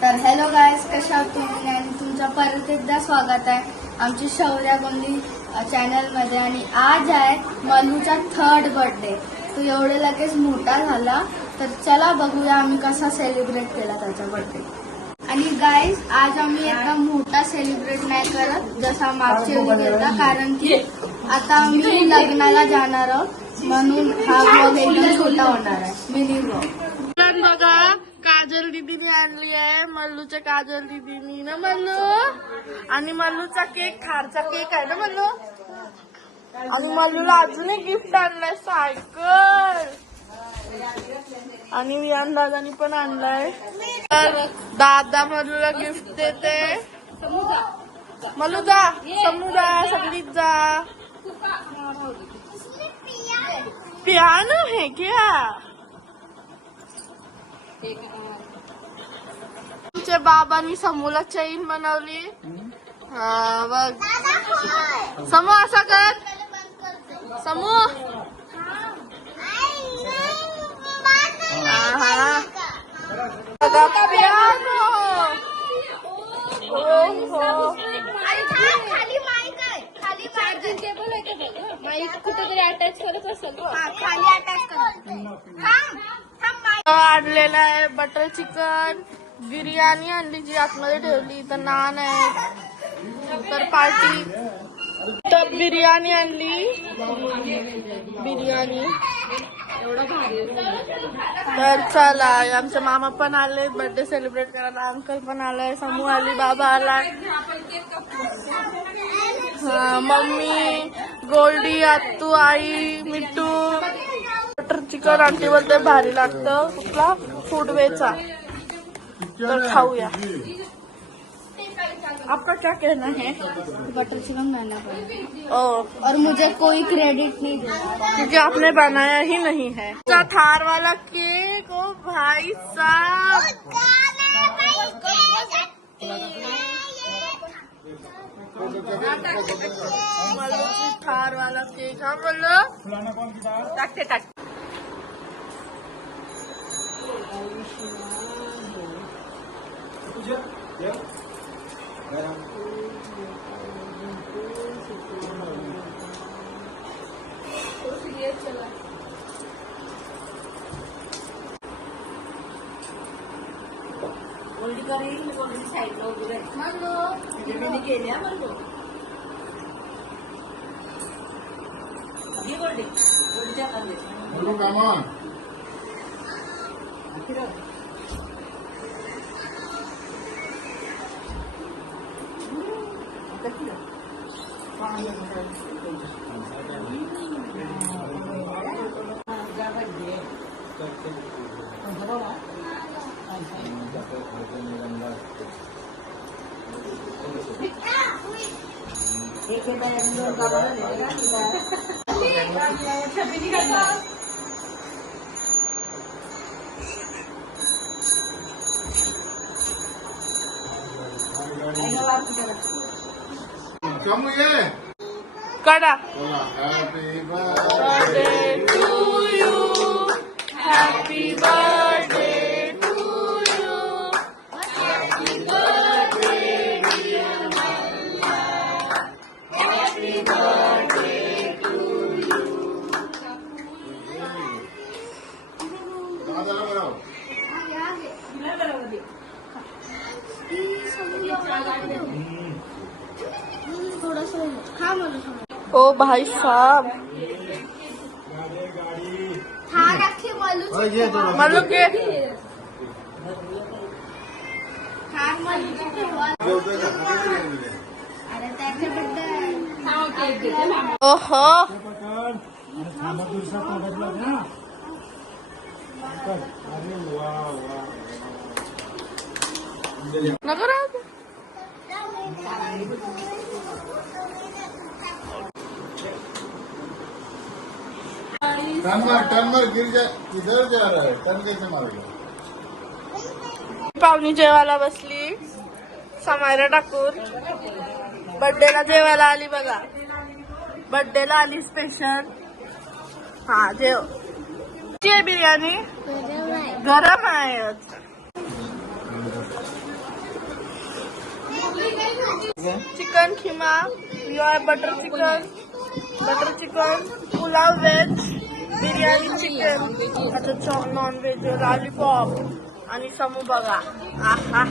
तर hello guys, कशा आहात तुम्ही? आणि तुमचं परत एकदा स्वागत आहे आमची शौर्या गोंदी चॅनलमध्ये. आणि आज आहे मल्लूचा 3rd बर्थडे. तो एवढे लगेच मोठा झाला, तर चला बघूया आम्ही कसा सेलिब्रेट केला त्याचा बर्थडे. आणि गाईज, आज आम्ही एकदम मोठा सेलिब्रेट नाही करत जसा मागच्या वेळी केला, कारण की आता आम्ही लग्नाला जाणार आहोत, म्हणून हा व्लॉग एकदम छोटा होणार आहे, मिनी व्लॉग. बघा, काजल दीदीने आणली आहे मल्लूच्या, काजल दीदीनी ना मल्लू. आणि मल्लूचा केक, खारचा केक आहे ना मल्लू. आणि मल्लूला अजून एक गिफ्ट आणलंय, सायकल. आणि वियान दादानी पण आणलाय. तर दादा मल्लूला गिफ्ट देते. मल्लू जा, समू जा, सगळीच जा. पियानो है क्या? आमच्या बाबांनी समूला चैन बनवली. हा बघ, समू असा कर. समू पियानो. खाली माईक आहे, खाली चार्जिंग केबल आहे का? माईक कुठेतरी अटॅच करत असेल, खाली अटॅच कर. आणलेला आहे बटर चिकन, बिर्याणी आणली जी आतमध्ये ठेवली, तर नान आहे, तर पार्टी. तर बिर्याणी आणली, बिर्याणी एवढा भारी. तर चला, आमचे मामा पण आले बर्थडे सेलिब्रेट करायला, अंकल पण आलाय, समू आली, बाबा आलाय, मम्मी, गोल्डी, आत्तू, आई, मिट्टू. बटर चिकन आंटी बोलते भारी लागतं, कुठला फूडवेचा, तर खाऊया. आपका क्या कहना है? बटर चिकन खाना पड़ेगा, और मुझे कोई क्रेडिट नहीं देगा क्योंकि आपने बनाया ही नहीं है. थार वाला केक, ओ भाई साहब. मल्लूची थार वाला केक. हा बोललो, टाकते टाकते. कडा. Happy birthday to you, happy birthday to you, happy birthday dear Malla, happy birthday to you. ओ भाई साहब, मल्लू के ओहो, नगर टन मर गिर जा, इधर जा रहा है, टन कैसे मारेगा? पाहुणी जेवायला बसली, समायला टाकून. बर्थडेला जेवायला आली बघा, बर्थडेला आली स्पेशल. हा जेव. बिर्याणी गरम आहे. चिकन चिकन खिमा, यो आहे butter chicken, pulao veg, biryani chicken, आता नॉन व्हेज लॉलीपॉप आणि समू बघा. आहा